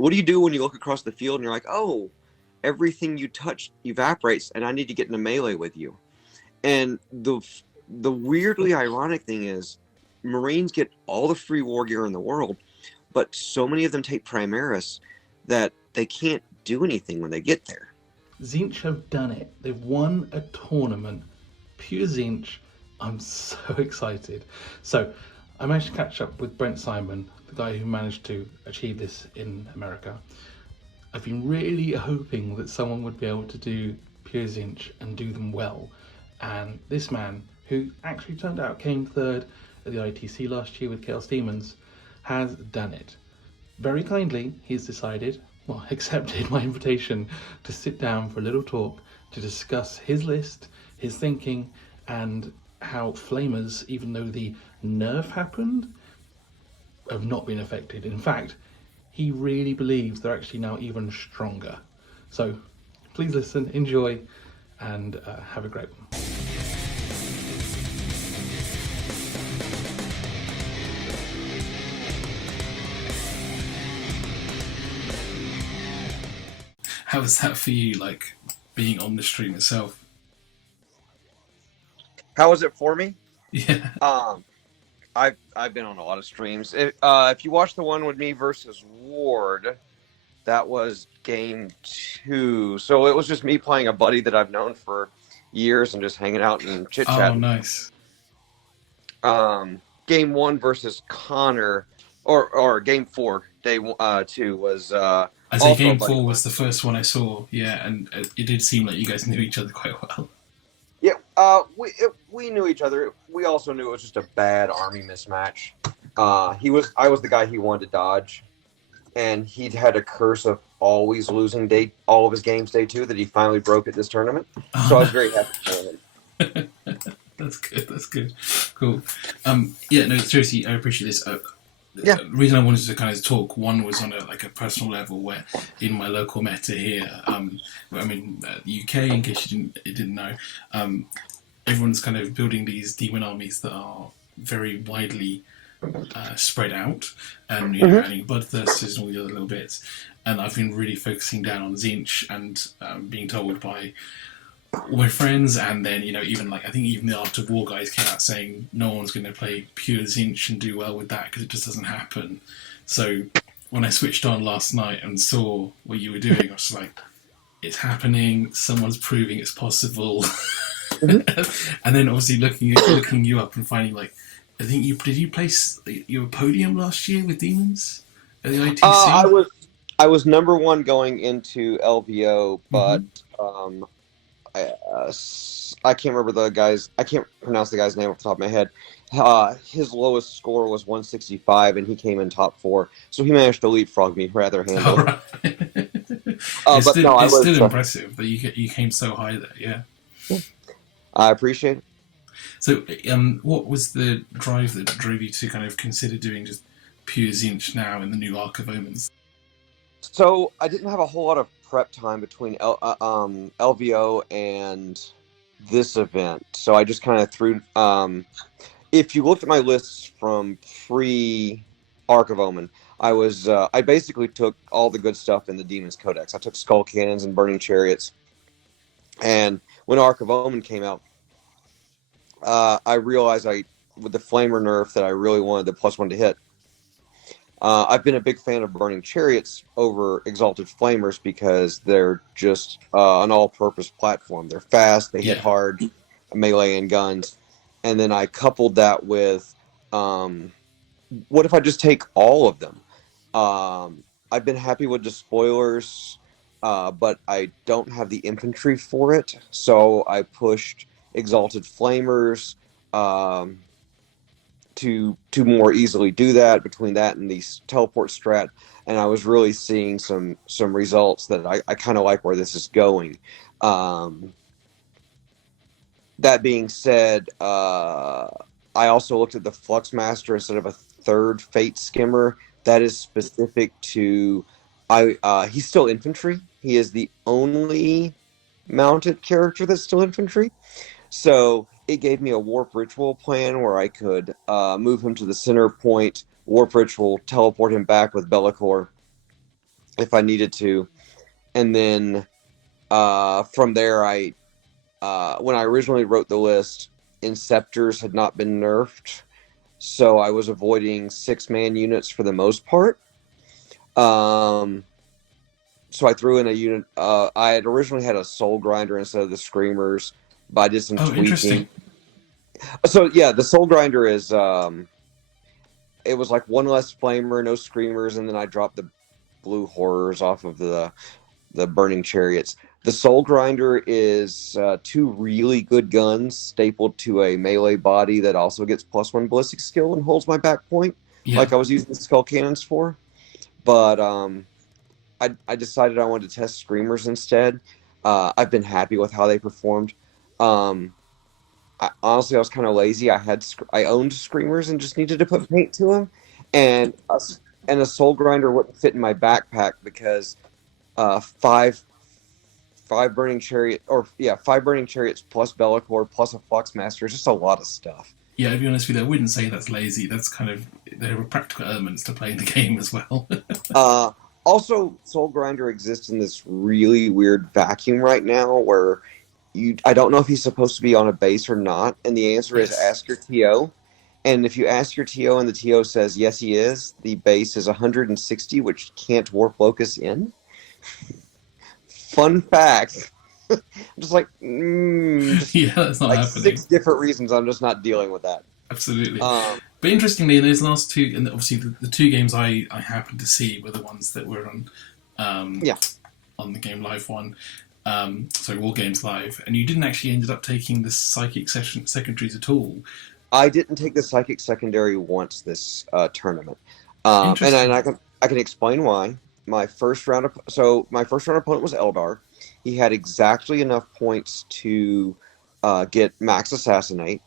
what do you do when you look across the field and you're like, oh, everything you touch evaporates, and I need to get in a melee with you? And the weirdly ironic thing is, Marines get all the free war gear in the world, but so many of them take Primaris that they can't do anything when they get there. Tzeentch have done it. They've won a tournament. Pure Tzeentch. I'm so excited. So I managed to catch up with Brent Simon, the guy who managed to achieve this in America. I've been really hoping that someone would be able to do Pure Tzeentch and do them well. And this man, who actually turned out came third at the ITC last year with Chaos Daemons, has done it. Very kindly, he's decided, well, accepted my invitation to sit down for a little talk to discuss his list, his thinking, and how Flamers, even though the nerf happened, have not been affected. In fact, he really believes they're actually now even stronger. So please listen, enjoy, and have a great one. How was that for you, like, being on the stream itself? How was it for me? Yeah. I've been on a lot of streams. If you watch the one with me versus Ward, that was game 2. So it was just me playing a buddy that I've known for years and just hanging out and chit chatting. Oh, nice. Game 1 versus Connor, or game 4, day 2 was. I say game 4 was the first one I saw. Yeah, and it did seem like you guys knew each other quite well. Yeah, we knew each other. We also knew it was just a bad army mismatch. I was the guy he wanted to dodge, and he'd had a curse of always losing all of his games day 2 that he finally broke at this tournament. So I was very happy for him. That's good. That's good. Cool. Yeah. No, seriously, I appreciate this. Yeah. The reason I wanted to kind of talk, one was on a personal level, where in my local meta here, I'm in the UK, in case you didn't know, everyone's kind of building these demon armies that are very widely spread out, and you know, adding bloodthirsters and all the other little bits. And I've been really focusing down on Tzeentch, and being told by all my friends, and then, you know, even I think even the Art of War guys came out saying no one's going to play pure Tzeentch and do well with that because it just doesn't happen. So when I switched on last night and saw what you were doing, I was like, it's happening, someone's proving it's possible. And then obviously looking you up and finding, like, I think did you place your podium last year with Demons at the ITC? I was number 1 going into LVO, but I can't remember the guy's. I can't pronounce the guy's name off the top of my head. His lowest score was 165, and he came in top 4. So he managed to leapfrog me rather handily. Oh, right. It's still impressive that you came so high there. Yeah. I appreciate it. So, what was the drive that drove you to kind of consider doing just pure Tzeentch now in the new Arc of Omens? So I didn't have a whole lot of prep time between LVO and this event, so I just kind of threw. If you looked at my lists from pre-Arc of Omen, I basically took all the good stuff in the Demon's Codex. I took Skull Cannons and Burning Chariots, and when Arc of Omen came out, I realized with the Flamer nerf that I really wanted the +1 to hit. I've been a big fan of Burning Chariots over Exalted Flamers because they're just an all-purpose platform. They're fast, they hit hard, melee and guns. And then I coupled that with, what if I just take all of them? I've been happy with the spoilers, but I don't have the infantry for it. So I pushed Exalted Flamers, to more easily do that between that and the teleport strat, and I was really seeing some results that I kind of like where this is going. That being said, I also looked at the Fluxmaster instead of a third Fateskimmer. That is specific to he's still infantry. He is the only mounted character that's still infantry, so it gave me a Warp Ritual plan where I could move him to the center point, Warp Ritual, teleport him back with Be'lakor, if I needed to. And then from there, when I originally wrote the list, Inceptors had not been nerfed, so I was avoiding 6-man units for the most part. So I threw in a unit. I had originally had a Soul Grinder instead of the Screamers, but I did some tweaking. Interesting. So yeah, the Soul Grinder is it was like one less Flamer, no Screamers, and then I dropped the Blue Horrors off of the Burning Chariots. The Soul Grinder is 2 really good guns stapled to a melee body that also gets +1 ballistic skill and holds my back point, like I was using the Skull Cannons for. But I decided I wanted to test Screamers instead. I've been happy with how they performed. Honestly, I was kind of lazy. I owned Screamers and just needed to put paint to them, and a Soul Grinder wouldn't fit in my backpack because 5 burning chariot, or 5 burning chariots plus Be'lakor plus a Fluxmaster is just a lot of stuff. Yeah, to be honest with you, I wouldn't say that's lazy. That's kind of, there are practical elements to playing the game as well. Also, Soul Grinder exists in this really weird vacuum right now where I don't know if he's supposed to be on a base or not, and the answer is ask your TO. And if you ask your TO and the TO says yes, he is, the base is 160, which can't warp locus in. Fun fact. I'm just like, yeah, that's not like happening. 6 different reasons I'm just not dealing with that. Absolutely. But interestingly, in those last 2, and obviously the 2 games I happened to see were the ones that were on the Game Live one. War Games Live, and you didn't actually ended up taking the Psychic secondaries at all. I didn't take the Psychic secondary once this tournament, and I can explain why. My first round opponent was Eldar. He had exactly enough points to get max assassinate,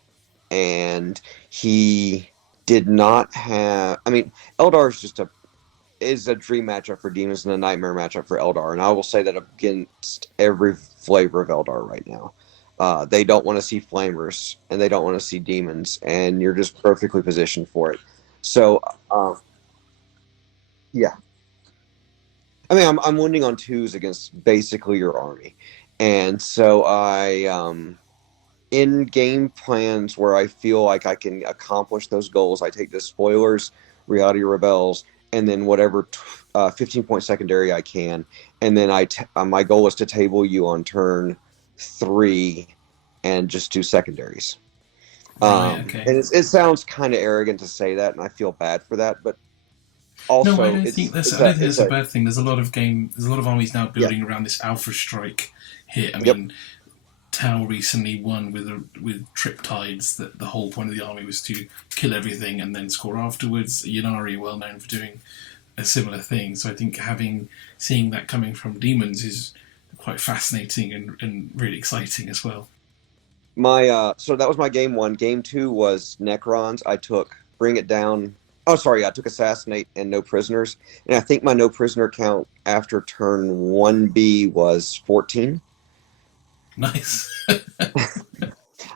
and he did not have. I mean, Eldar is a dream matchup for Demons and a nightmare matchup for Eldar, and I will say that against every flavor of Eldar right now. They don't want to see Flamers, and they don't want to see Demons, and you're just perfectly positioned for it. So, yeah. I mean, I'm winning on 2s against basically your army. And so in game plans where I feel like I can accomplish those goals, I take the Spoilers, Reality Rebels, and then whatever 15-point secondary I can. And then my goal is to table you on turn 3 and just do secondaries. Okay. And it sounds kind of arrogant to say that, and I feel bad for that, but also, no, I don't think that's a bad thing. There's a lot of armies now building around this Alpha Strike hit. I mean, Tau recently won with Triptides. That the whole point of the army was to kill everything and then score afterwards. Ynnari, well known for doing a similar thing. So I think seeing that coming from Demons is quite fascinating and really exciting as well. So that was my game 1. Game 2 was Necrons. I took Bring It Down. Oh, sorry, I took Assassinate and No Prisoners. And I think my No Prisoner count after turn 1B was 14. Nice.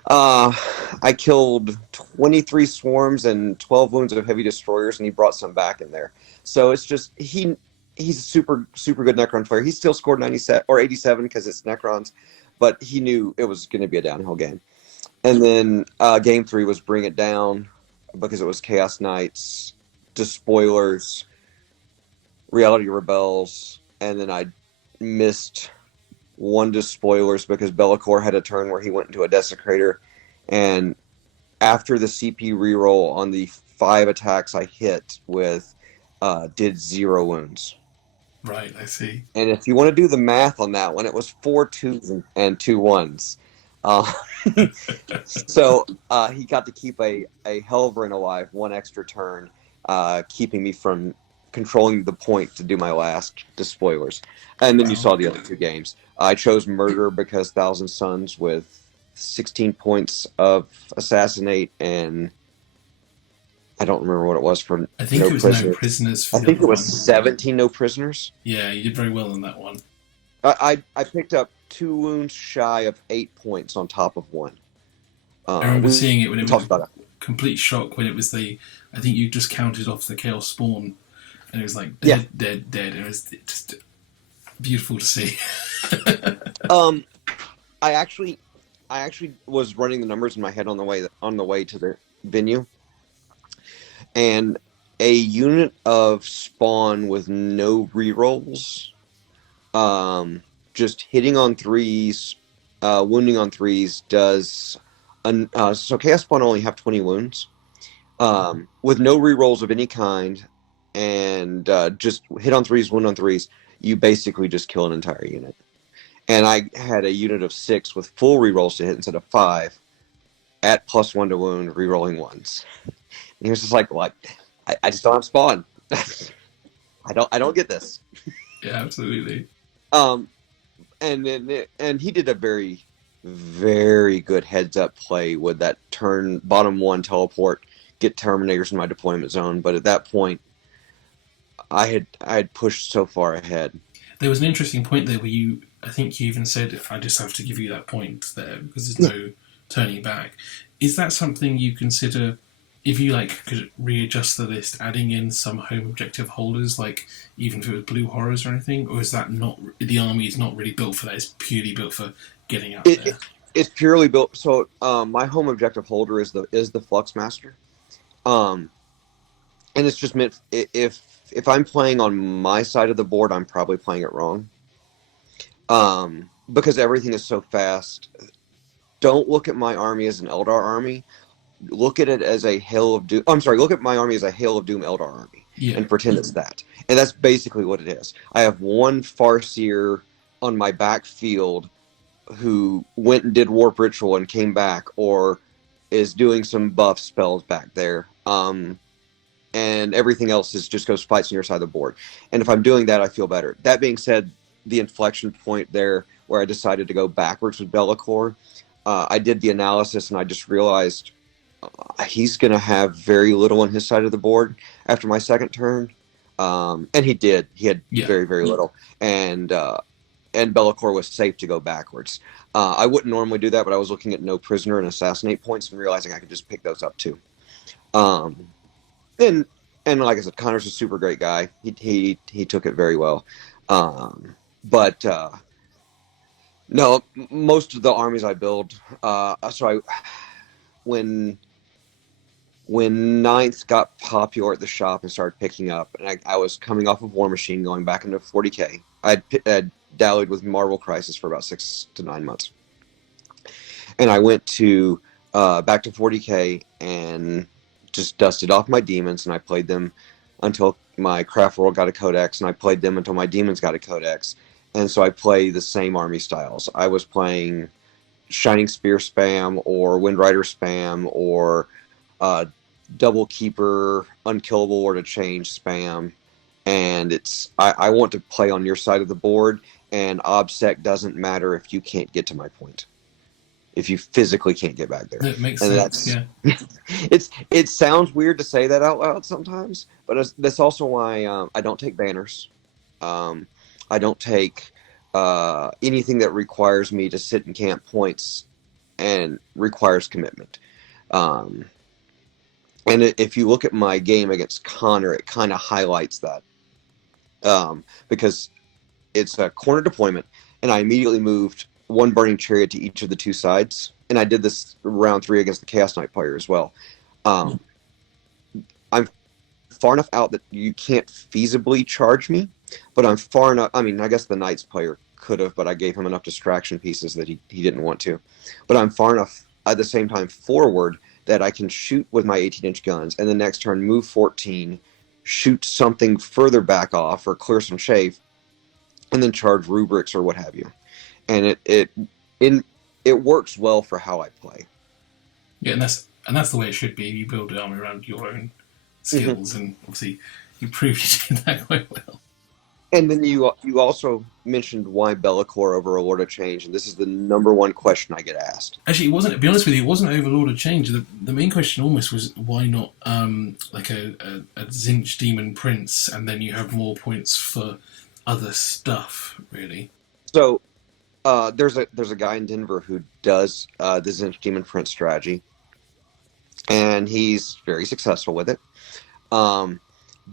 I killed 23 swarms and 12 wounds of heavy destroyers, and he brought some back in there. So it's just, he's a super, super good Necron player. He still scored 97 or 87 because it's Necrons, but he knew it was going to be a downhill game. And then game 3 was Bring It Down, because it was Chaos Knights, Despoilers, Reality Rebels, and then I missed 1 Despoilers because Be'lakor had a turn where he went into a Desecrator, and after the CP reroll on the 5 attacks I hit with, did 0 wounds. Right, I see. And if you want to do the math on that one, it was 4 2s and 2 1s. So he got to keep a Helverin alive 1 extra turn, keeping me from controlling the point to do my last Despoilers. And then you saw the other 2 games. I chose Murder because Thousand Suns with 16 points of Assassinate, and I don't remember what it was for I think it was No Prisoners. I think it was 17 No Prisoners. Yeah, you did very well on that one. I picked up 2 wounds shy of 8 points on top of 1. I remember seeing it when it was a complete shock when it was I think you just counted off the Chaos Spawn and it was like Yeah. dead. It was just beautiful to see. I actually was running the numbers in my head on the way to the venue, and a unit of spawn with no rerolls, just hitting on threes, wounding on threes does. So Chaos Spawn only have 20 wounds, with no rerolls of any kind, and just hit on threes, wound on threes. You basically just kill an entire unit. And I had a unit of 6 with full rerolls to hit instead of 5, at +1 to wound, rerolling ones. And he was just like, "What? I just don't have spawn. I don't get this." Yeah, absolutely. And he did a very, very good heads up play with that turn bottom 1 teleport, get Terminators in my deployment zone. But at that point, I had pushed so far ahead. There was an interesting point there where I think you even said, I just have to give you that point there because there's no turning back. Is that something you consider, if you could readjust the list, adding in some home objective holders, even if it was blue horrors or anything, or is that not, the army is not really built for that? It's purely built for getting out there. It's purely built. So my home objective holder is the Fluxmaster, and it's just meant if I'm playing on my side of the board, I'm probably playing it wrong. Because everything is so fast. Don't look at my army as an Eldar army. Look at it as a Hail of Doom. I'm sorry. Look at my army as a Hail of Doom Eldar army, and pretend it's that. And that's basically what it is. I have one Farseer on my backfield who went and did Warp Ritual and came back, or is doing some buff spells back there. And everything else just goes fights on your side of the board. And if I'm doing that, I feel better. That being said, the inflection point there where I decided to go backwards with Be'lakor, I did the analysis and I just realized he's going to have very little on his side of the board after my second turn. And he did. He had very, very little. And Be'lakor was safe to go backwards. I wouldn't normally do that, but I was looking at no prisoner and assassinate points and realizing I could just pick those up too. And like I said, Connor's a super great guy. He took it very well. But no, most of the armies I build. When Ninth got popular at the shop and started picking up, and I was coming off of War Machine, going back into 40k. I'd dallied with Marvel Crisis for about 6 to 9 months, and I went to back to 40k and just dusted off my demons, and I played them until my Craft World got a codex, and I played them until my demons got a codex. And so I play the same army styles. I was playing Shining Spear spam, or Wind Rider spam, or Double Keeper, Unkillable or to Change spam. And I want to play on your side of the board, and OBSEC doesn't matter if you can't get to my point. If you physically can't get back there. That makes sense, yeah. It sounds weird to say that out loud sometimes, but that's also why I don't take banners. I don't take anything that requires me to sit and camp points and requires commitment. And if you look at my game against Connor, it kind of highlights that. Because it's a corner deployment, and I immediately moved one Burning Chariot to each of the 2 sides, and I did this round 3 against the Chaos Knight player as well. I'm far enough out that you can't feasibly charge me, but I'm far enough. I mean, I guess the Knights player could have, but I gave him enough distraction pieces that he didn't want to. But I'm far enough at the same time forward that I can shoot with my 18-inch guns, and the next turn move 14, shoot something further back off or clear some chafe, and then charge rubrics or what have you. And it works well for how I play. Yeah, and that's the way it should be. You build an army around your own skills, and obviously you prove you did that quite well. And then you also mentioned why Be'lakor over a Lord of Change, and this is the number one question I get asked. Actually, it wasn't. To be honest with you, it wasn't over Lord of Change. The main question almost was why not like a Tzeentch Demon Prince, and then you have more points for other stuff, really. So there's a guy in Denver who does the Tzeentch Demon Prince strategy, and he's very successful with it.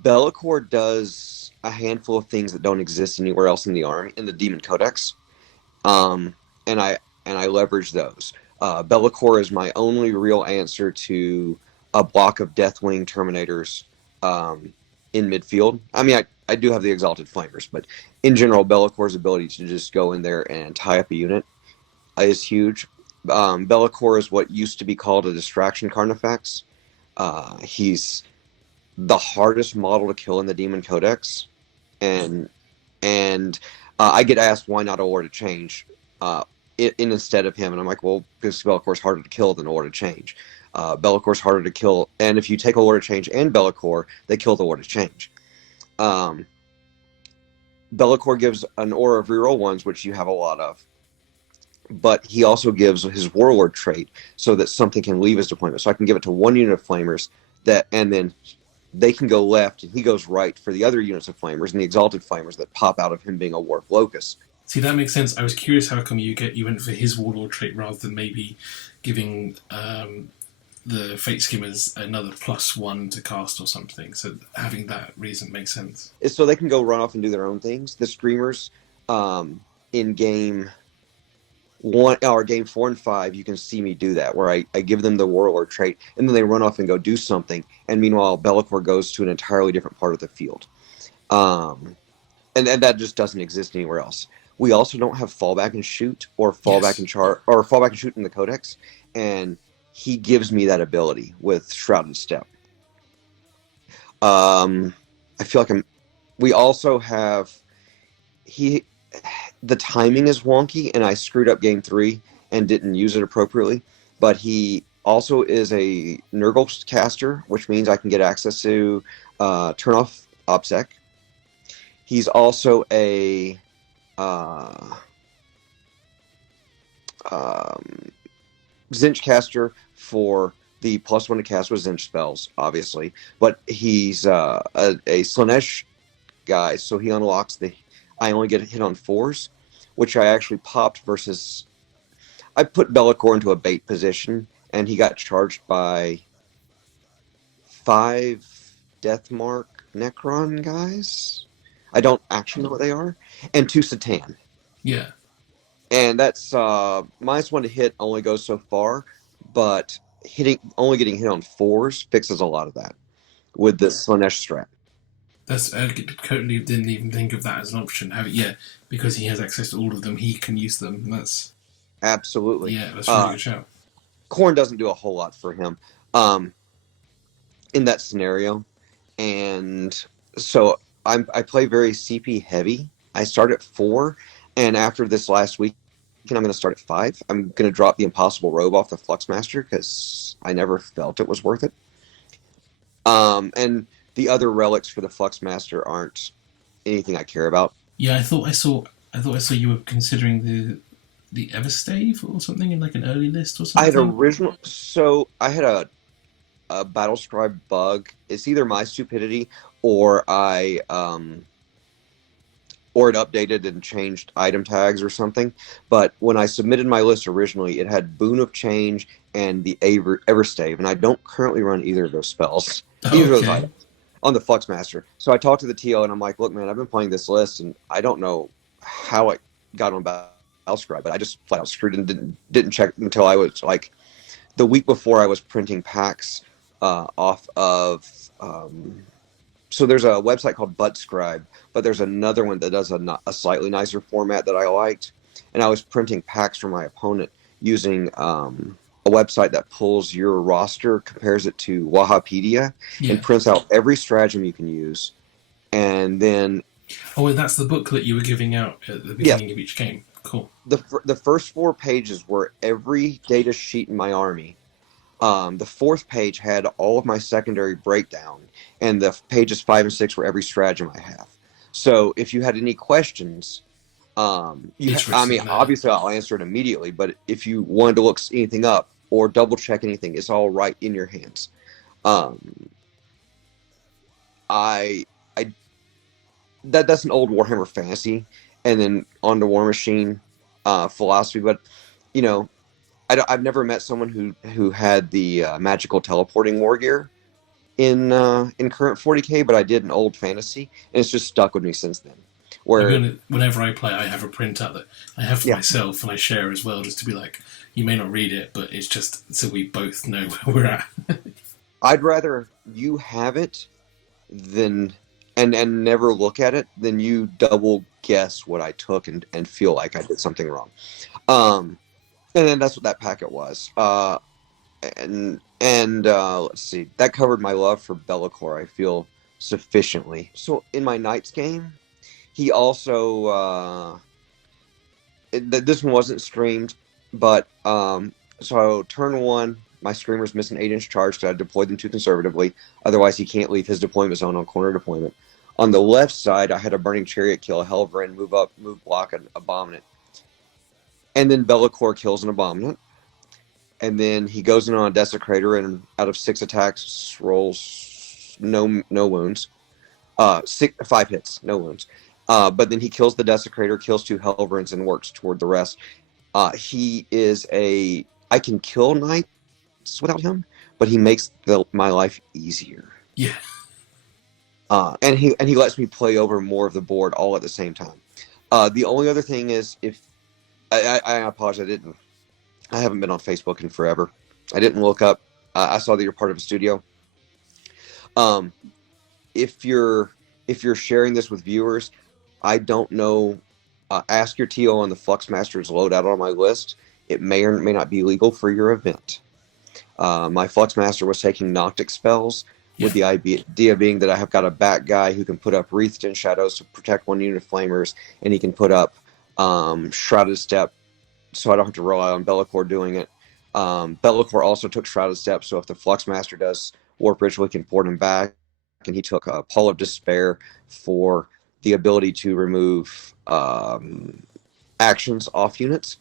Be'lakor does a handful of things that don't exist anywhere else in the army, in the Demon Codex, um, and I leverage those. Be'lakor is my only real answer to a block of Deathwing Terminators um, in midfield. I mean, I do have the Exalted Flamers, but in general, Bellacor's ability to just go in there and tie up a unit is huge. Be'lakor is what used to be called a distraction Carnifex. He's the hardest model to kill in the Demon Codex, and and I get asked why not a Lord of Change instead of him, and I'm like, well, because Bellacor's harder to kill than a Lord of Change. Bellacor's harder to kill, and if you take a Lord of Change and Be'lakor, they kill the Lord of Change. Um, Be'lakor gives an aura of reroll ones, which you have a lot of, but he also gives his Warlord trait so that something can leave his deployment. So I can give it to one unit of Flamers that, and then they can go left and he goes right for the other units of Flamers and the Exalted Flamers that pop out of him being a Warp Locust. See, that makes sense. I was curious how come you went for his Warlord trait rather than maybe giving the Fateskimmers another +1 to cast or something. So having that reason makes sense. It's so they can go run off and do their own things. The Screamers in game 1 or game 4 and 5, you can see me do that, where I give them the Warlord trait and then they run off and go do something. And meanwhile, Be'lakor goes to an entirely different part of the field. And that just doesn't exist anywhere else. We also don't have fallback and shoot or fallback and or fallback and shoot in the Codex, and he gives me that ability with Shrouded Step. I feel like we also have the timing is wonky, and I screwed up game 3 and didn't use it appropriately. But he also is a Nurgle caster, which means I can get access to turn off OBSEC. He's also a Tzeentch caster for the +1 to cast with Tzeentch spells, obviously. But he's a Slaanesh guy, so he unlocks I only get hit on 4s, which I actually popped versus... I put Be'lakor into a bait position, and he got charged by 5 Deathmark Necron guys. I don't actually know what they are. And 2 Satan. Yeah. And that's -1 to hit only goes so far, but only getting hit on 4s fixes a lot of that with the Slaanesh strat. That's I totally didn't even think of that as an option. Because he has access to all of them, he can use them. That's absolutely that's a really good shout. Khorne doesn't do a whole lot for him in that scenario, and so I play very CP heavy. I start at 4, and after this last week, I'm going to start at 5. I'm going to drop the Impossible Robe off the Fluxmaster because I never felt it was worth it. And the other relics for the Fluxmaster aren't anything I care about. Yeah, I thought I saw you were considering the Everstave or something in like an early list or something. I had a Battle Scribe bug. It's either my stupidity or or it updated and changed item tags or something. But when I submitted my list originally, it had Boon of Change and the Everstave, and I don't currently run either of those spells, either of those items on the Fluxmaster. So I talked to the TO, and I'm like, look, man, I've been playing this list, and I don't know how it got on Battle Scribe, but I just flat out screwed and didn't check until I was like the week before I was printing packs off of... so there's a website called Buttscribe, but there's another one that does a slightly nicer format that I liked. And I was printing packs for my opponent using a website that pulls your roster, compares it to Wahapedia, and prints out every stratagem you can use. And then... Oh, and that's the booklet you were giving out at the beginning of each game. Cool. The first 4 pages were every data sheet in my army. The 4th page had all of my secondary breakdown, and the pages 5 and 6 were every stratagem I have. So if you had any questions, obviously I'll answer it immediately, but if you wanted to look anything up or double check anything, it's all right in your hands. That's an old Warhammer fantasy, and then on to War Machine philosophy, but you know, I've never met someone who had the magical teleporting war gear, in current 40K, but I did in old fantasy, and it's just stuck with me since then. I'll be Where honest, whenever I play, I have a printout that I have for yeah, myself and I share as well, just to be like, you may not read it, but it's just so we both know where we're at. I'd rather you have it than and never look at it than you double guess what I took and feel like I did something wrong. Um, and then that's what that packet was. And let's see, that covered my love for Bellicor, I feel, sufficiently. So in my Knights game, he also this one wasn't streamed, but so turn one, my Screamer's missing 8-inch charge because I deployed them too conservatively. Otherwise, he can't leave his deployment zone on corner deployment. On the left side, I had a Burning Chariot kill a Hellbrand, move up, move block an Abominant. And then Bellicor kills an Abominant. And then he goes in on a Desecrator and out of 6 attacks rolls no wounds. 5 hits, no wounds. But then he kills the Desecrator, kills 2 Hellbrands, and works toward the rest. He is I can kill Knights without him, but he makes my life easier. Yeah. And he lets me play over more of the board all at the same time. The only other thing is, if I apologize, I haven't been on Facebook in forever. I didn't look up. I saw that you're part of a studio. If you're sharing this with viewers, I don't know. Ask your TO on the Fluxmaster's loadout on my list. It may or may not be legal for your event. My Fluxmaster was taking Noctic spells, with the idea being that I have got a back guy who can put up Wreathed in Shadows to protect 1 unit of Flamers, and he can put up Shrouded Step, so I don't have to rely on Bellicor doing it. Bellicor also took Shrouded Step, so if the Fluxmaster does Warp Ritual, he can port him back, and he took Pall of Despair for the ability to remove actions off units.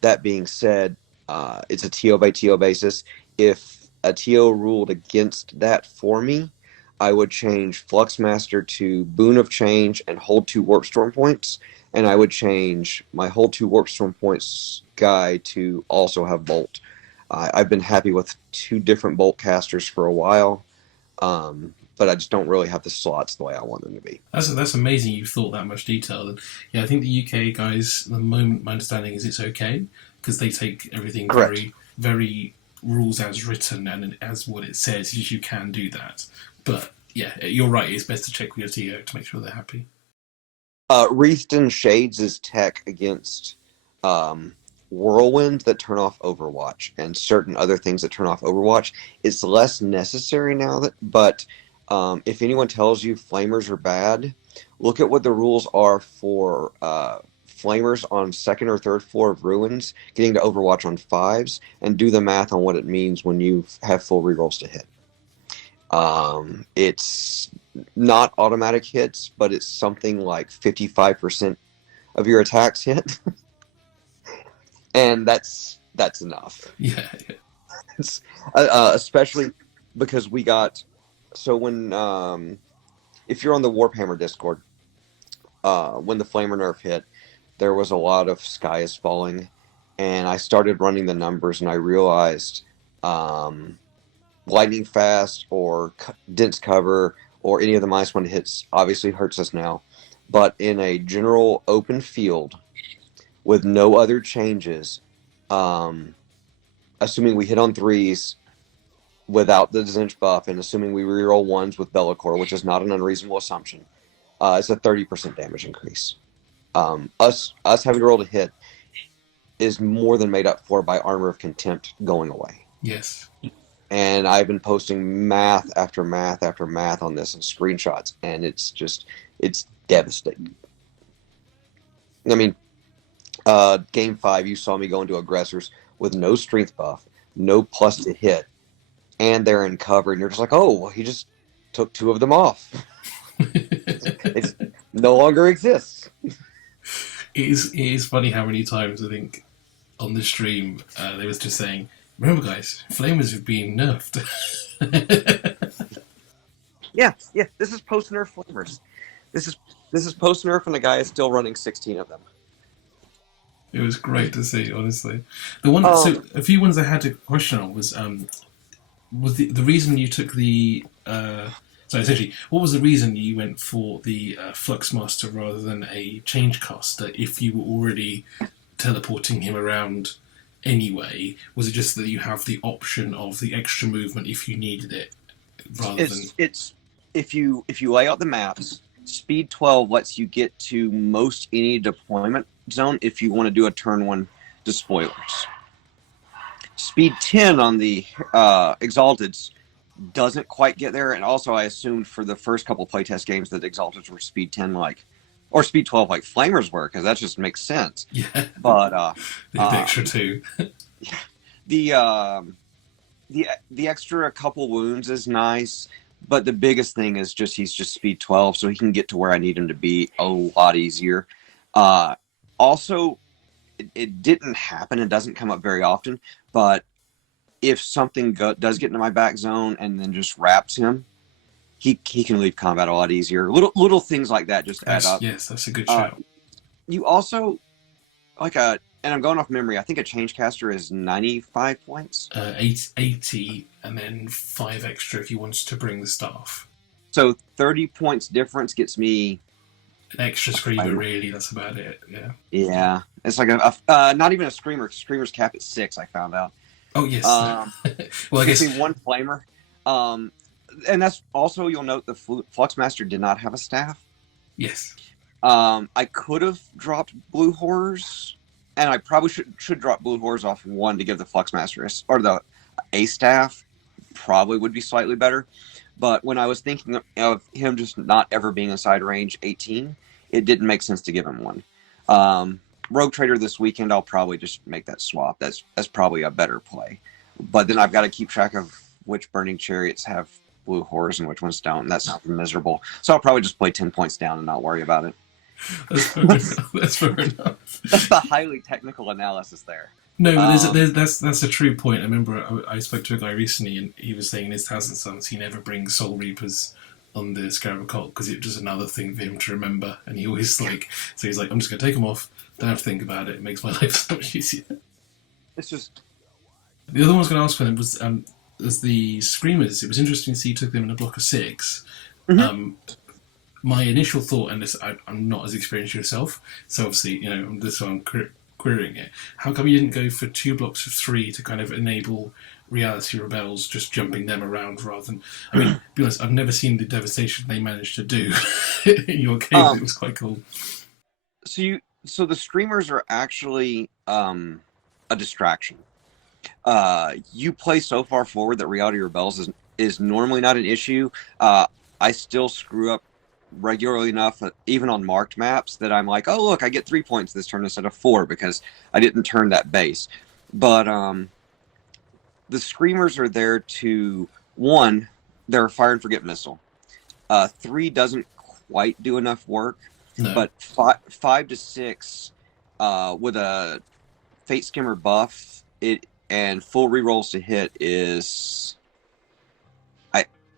That being said, it's a TO by TO basis. If a TO ruled against that for me, I would change Fluxmaster to Boon of Change and hold 2 Warp Storm points, and I would change my hold 2 Warp Storm points guy to also have Bolt. I've been happy with 2 different Bolt casters for a while, but I just don't really have the slots the way I want them to be. That's amazing you've thought that much detail. And yeah, I think the UK guys, at the moment, my understanding is it's okay, because they take everything Correct. very, very rules as written and as what it says. You can do that. But yeah, you're right, it's best to check with your TO to make sure they're happy. Wreathed in Shades is tech against whirlwinds that turn off Overwatch and certain other things that turn off Overwatch. It's less necessary now, but if anyone tells you Flamers are bad, look at what the rules are for Flamers on 2nd or 3rd floor of Ruins getting to Overwatch on 5s, and do the math on what it means when you have full rerolls to hit. It's not automatic hits, but it's something like 55% of your attacks hit. And that's enough. Yeah. Especially because we got, so when if you're on the Warhammer Discord, when the Flamer nerf hit, there was a lot of Sky is Falling, and I started running the numbers, and I realized lightning fast or dense cover or any of the -1 hits obviously hurts us now, but in a general open field with no other changes, assuming we hit on 3s without the Tzeentch buff, and assuming we reroll 1s with Bellicor, which is not an unreasonable assumption, it's a 30% damage increase. Us having to roll to hit is more than made up for by Armor of Contempt going away. Yes. And I've been posting math after math after math on this and screenshots, and it's devastating. I mean, game 5, you saw me go into aggressors with no strength buff, no plus to hit, and they're in cover, and you're just like, oh, well, he just took 2 of them off. It no longer exists. It is funny how many times I think on the stream they was just saying, remember guys, Flamers have been nerfed. Yeah, this is post-nerf Flamers. This is post-nerf, and the guy is still running 16 of them. It was great to see, honestly. The one, so a few ones I had a question on was was the reason you took the so essentially, what was the reason you went for the Fluxmaster rather than a Changecaster if you were already teleporting him around anyway? Was it just that you have the option of the extra movement if you needed it, rather than It's if you lay out the maps, speed 12 lets you get to most any deployment zone if you want to do a turn 1 despoilers. Speed 10 on the Exalteds doesn't quite get there, and also I assumed for the first couple playtest games that Exalteds were speed 10 or speed 12 like Flamers were, because that just makes sense. yeah, But the extra 2? the extra couple wounds is nice, but the biggest thing is just he's just speed 12, so he can get to where I need him to be a lot easier. Also, it didn't happen. It doesn't come up very often, but if something does get into my back zone and then just wraps him, he can leave combat a lot easier. Little things like that just add up. Yes, that's a good shout. You also and I'm going off memory, I think a Changecaster is 95 points. 80, and then 5 extra if you wanted to bring the staff. So 30 points difference gets me an extra screamer. Really, that's about it. Yeah. Yeah, it's like not even a screamer. Screamer's cap at 6. I found out. Oh yes. Well, I guess one flamer. And that's also, you'll note the Fluxmaster did not have a staff. Yes. I could have dropped Blue Horrors, and I probably should drop Blue Horrors off 1 to give the Fluxmaster or the a staff. Probably would be slightly better. But when I was thinking of him just not ever being inside range 18, it didn't make sense to give him 1. Rogue Trader this weekend, I'll probably just make that swap. That's probably a better play. But then I've got to keep track of which Burning Chariots have Blue Horrors and which ones don't. That sounds miserable. So I'll probably just play 10 points down and not worry about it. That's fair enough. That's the highly technical analysis there. No, but that's a true point. I remember I spoke to a guy recently, and he was saying in his Thousand Suns he never brings Soul Reapers on the Scarab Cult because it was just another thing for him to remember, and he always so he's like, I'm just going to take them off, don't have to think about it. It makes my life so much easier. It's just the other one I was going to ask for them was the Screamers. It was interesting to see you took them in a block of 6. Mm-hmm. My initial thought, and this I'm not as experienced yourself, so obviously this one I'm querying it. How come you didn't go for 2 blocks of 3 to kind of enable Reality Rebels, just jumping them around rather than? I mean, to be honest, I've never seen the devastation they managed to do in your case. It was quite cool. So the Screamers are actually a distraction. You play so far forward that Reality Rebels is normally not an issue. I still screw up regularly enough, even on marked maps, that I'm like, oh look, I get 3 points this turn instead of 4 because I didn't turn that base. But the Screamers are there to, 1, they're a fire and forget missile. 3 doesn't quite do enough work. No. But 5 to 6 with a Fateskimmer buff, and full rerolls to hit is,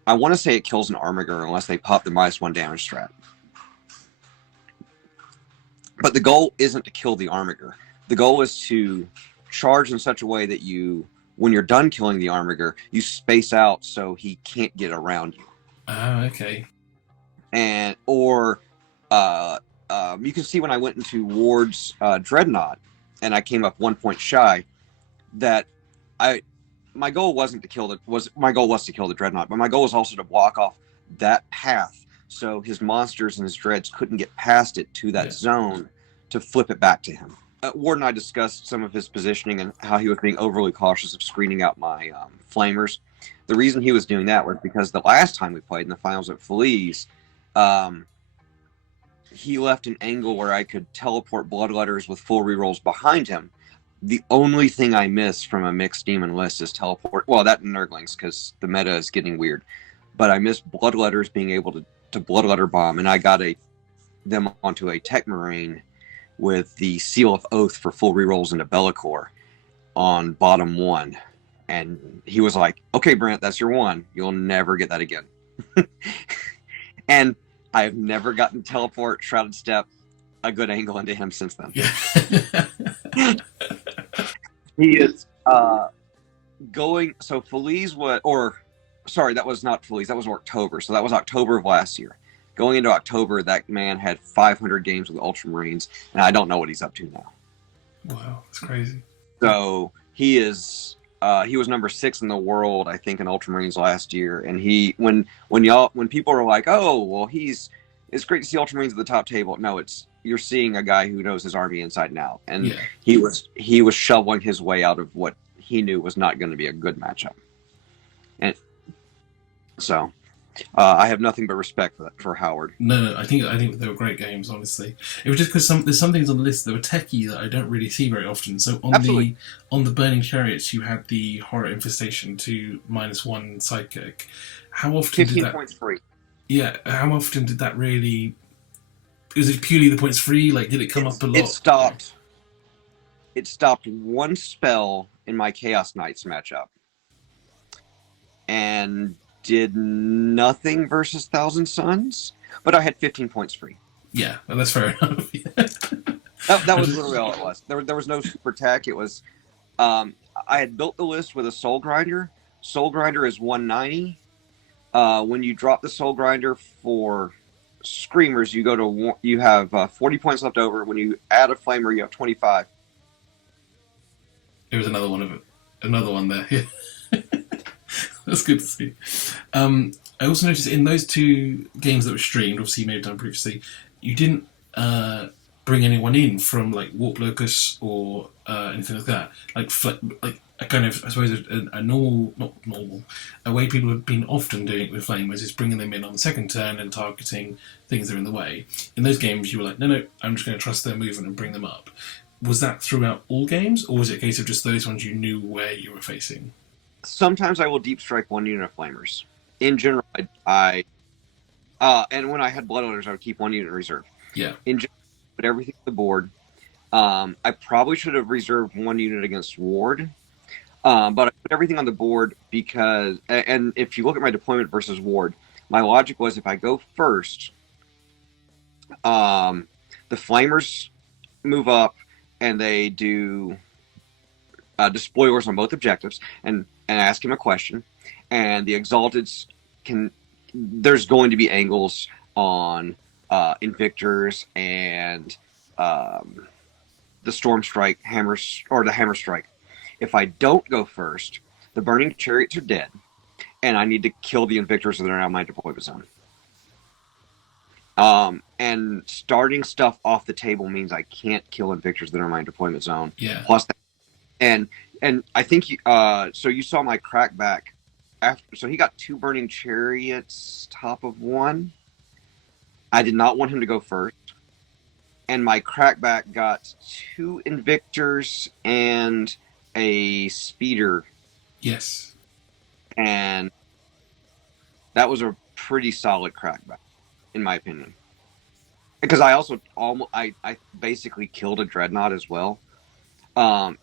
I want to say it kills an Armiger unless they pop the -1 damage strat. But the goal isn't to kill the Armiger. The goal is to charge in such a way that when you're done killing the Armiger, you space out so he can't get around you. Okay. Or you can see when I went into Ward's Dreadnought and I came up 1 point shy, that my goal wasn't to kill my goal was to kill the Dreadnought, but my goal was also to block off that path so his monsters and his dreads couldn't get past it to that zone to flip it back to him. Ward and I discussed some of his positioning and how he was being overly cautious of screening out my Flamers. The reason he was doing that was because the last time we played in the finals at Feliz, he left an angle where I could teleport Bloodletters with full rerolls behind him. The only thing I miss from a mixed demon list is teleport. Well, that and Nurglings, because the meta is getting weird. But I miss Bloodletters being able to Bloodletter bomb, and I got them onto a Tech Marine with the Seal of Oath for full rerolls into Bellacore on bottom 1. And he was like, okay, Brent, that's your 1. You'll never get that again. And I've never gotten teleport, Shrouded Step, a good angle into him since then. Yeah. He is Feliz was, or sorry, that was not Feliz. That was October. So that was October of last year. Going into October, that man had 500 games with Ultramarines, and I don't know what he's up to now. Wow, that's crazy. So he is. He was number 6 in the world, I think, in Ultramarines last year. And when people are like, "Oh, well, it's great to see Ultramarines at the top table." No, you're seeing a guy who knows his army inside and out, and Yeah. he was shoveling his way out of what he knew was not going to be a good matchup. And so, I have nothing but respect for Howard. No, I think they were great games. Honestly, it was just because there's some things on the list that were techie that I don't really see very often. So Absolutely. on the Burning Chariots, you had the Horror Infestation to -1 sidekick. How often 15 did that? points free. Yeah, how often did that really? Was it purely the points free? Like, did it come up a lot? It stopped one spell in my Chaos Knights matchup, and did nothing versus Thousand Suns, but I had 15 points free. Yeah, well, that's fair enough. That was literally all it was. There was no super tech. It was, I had built the list with a Soul Grinder. Soul Grinder is 190. When you drop the Soul Grinder for Screamers, you have 40 points left over. When you add a Flamer, you have 25. There was another one there. Yeah. That's good to see. I also noticed in those 2 games that were streamed, obviously you may have done previously, you didn't bring anyone in from like Warp Locus or anything like that. Like a kind of, I suppose, a normal, not normal, a way people have been often doing it with Flamers is bringing them in on the second turn and targeting things that are in the way. In those games, you were like, no, I'm just going to trust their movement and bring them up. Was that throughout all games, or was it a case of just those ones you knew where you were facing? Sometimes I will deep strike 1 unit of Flamers. In general, and when I had Blood Owners, I would keep 1 unit in reserve. Yeah. In general, I put everything on the board. I probably should have reserved 1 unit against Ward, but I put everything on the board because, and if you look at my deployment versus Ward, my logic was if I go first, the Flamers move up and they do Despoilers on both objectives and ask him a question, and the Exalteds there's going to be angles on Invictors and the Storm Strike or the Hammer Strike. If I don't go first, the Burning Chariots are dead, and I need to kill the Invictors that are in my deployment zone. And starting stuff off the table means I can't kill Invictors that are in my deployment zone. Yeah. Plus that, and I think so you saw my crackback after. So he got 2 Burning Chariots top of 1. I did not want him to go first, and my crackback got 2 Invictors and a Speeder. Yes. And that was a pretty solid crackback, in my opinion. Because I also I basically killed a Dreadnought as well. So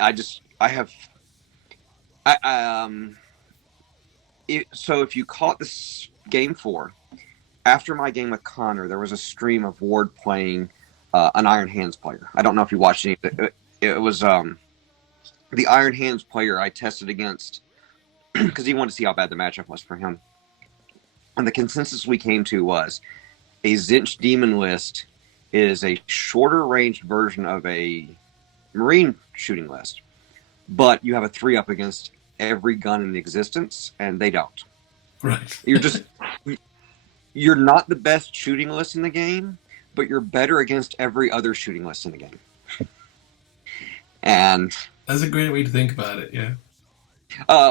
if you caught this game 4, after my game with Connor, there was a stream of Ward playing an Iron Hands player. I don't know if you watched any of it. It was the Iron Hands player I tested against because he wanted to see how bad the matchup was for him. And the consensus we came to was a Tzeentch Demon list is a shorter ranged version of a Marine shooting list, but you have a 3-up against every gun in existence, and they don't. Right. You're not the best shooting list in the game, but you're better against every other shooting list in the game. And that's a great way to think about it. Yeah.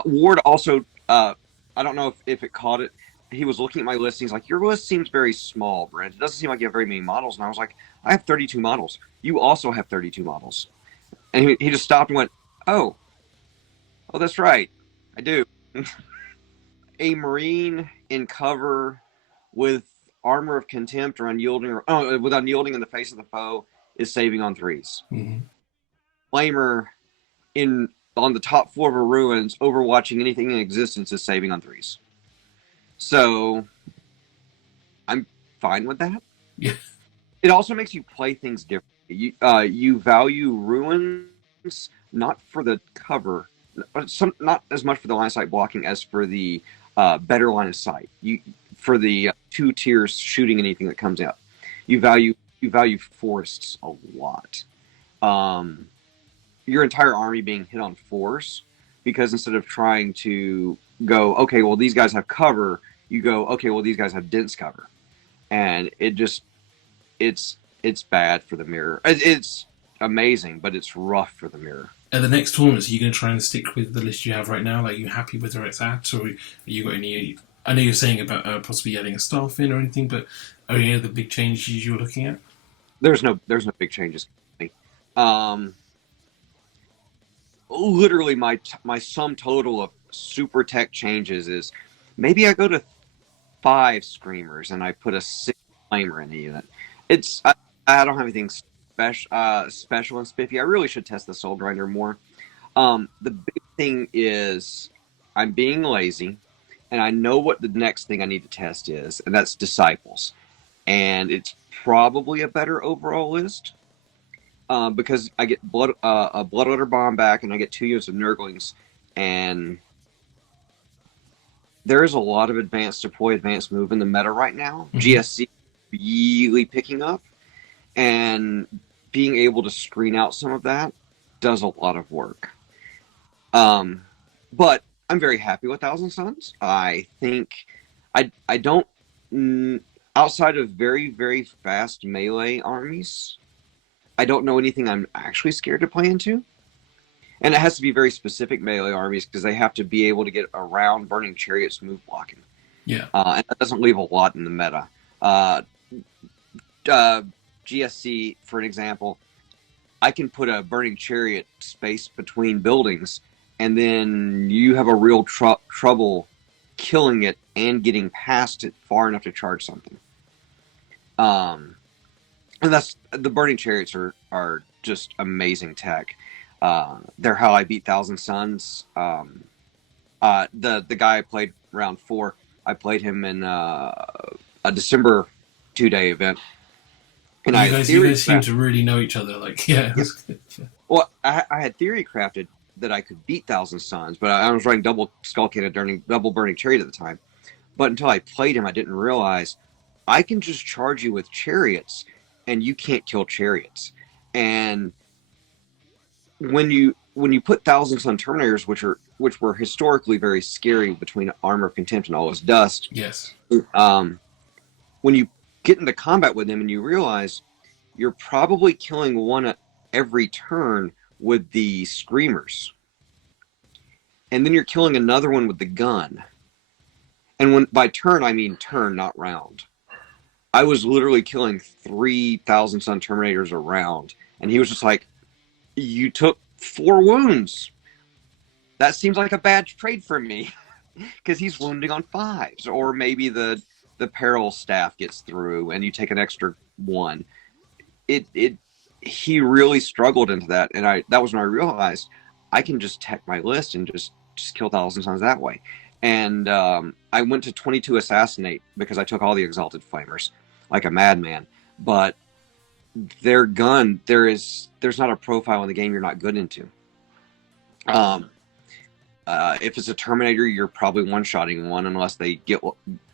Ward also, I don't know if it caught it. He was looking at my list. And he's like, "Your list seems very small, Brent. It doesn't seem like you have very many models." And I was like, "I have 32 models. You also have 32 models." And he just stopped and went, "Oh, that's right. I do." A Marine in cover with armor of contempt or unyielding, with unyielding in the face of the foe is saving on 3s. Mm-hmm. Flamer on the top floor of a ruins, overwatching anything in existence, is saving on 3s. So I'm fine with that. Yeah. It also makes you play things differently. You value ruins not for the cover, not as much for the line of sight blocking as for the better line of sight. For the 2 tiers shooting anything that comes out, you value forests a lot. Your entire army being hit on force, because instead of trying to go, okay, well these guys have cover, you go, okay, well these guys have dense cover, and it's bad for the mirror. It's amazing, but it's rough for the mirror. At the next tournaments, are you going to try and stick with the list you have right now? Like, are you happy with where it's at, or are you got any? I know you're saying about possibly adding a staff in or anything, but are any of the big changes you're looking at? There's no big changes. Literally, my sum total of super tech changes is maybe I go to 5 screamers and I put a 6 flamer in the unit. I don't have anything special and spiffy. I really should test the soul grinder more. The big thing is I'm being lazy, and I know what the next thing I need to test is, and that's disciples. And it's probably a better overall list, because I get a bloodletter bomb back, and I get 2 units of nurglings, and there is a lot of advanced deploy, advanced move in the meta right now. Mm-hmm. GSC really picking up, and being able to screen out some of that does a lot of work. But I'm very happy with Thousand Suns. I think I don't, outside of very, very fast melee armies, I don't know anything I'm actually scared to play into. And it has to be very specific melee armies, because they have to be able to get around Burning Chariots move blocking. Yeah. And that doesn't leave a lot in the meta. GSC, for an example, I can put a Burning Chariot space between buildings, and then you have a real trouble killing it and getting past it far enough to charge something. And that's, the Burning Chariots are just amazing tech. They're how I beat Thousand Suns. The guy I played round 4, I played him in a December 2-day event. And you guys seem to really know each other. Like, yeah. Well, I had theory crafted that I could beat Thousand Suns, but I was running double Skull Cannon, double Burning Chariot at the time. But until I played him, I didn't realize I can just charge you with chariots, and you can't kill chariots. And when you put Thousand Sun Terminators, which were historically very scary between Armor of Contempt and All Is Dust. Yes. When you get into combat with them and you realize you're probably killing one at every turn with the screamers, and then you're killing another one with the gun. And when by turn I mean turn, not round. I was literally killing 3,000 Sun Terminators a round, and he was just like, "You took 4 wounds. That seems like a bad trade for me," because he's wounding on 5s, or maybe the peril staff gets through and you take an extra 1. He really struggled into that, and that was when I realized I can just tech my list and just kill Thousand Suns that way. And I went to 22 Assassinate because I took all the Exalted Flamers like a madman. But their gun, there's not a profile in the game you're not good into. If it's a Terminator, you're probably one-shotting one unless they get,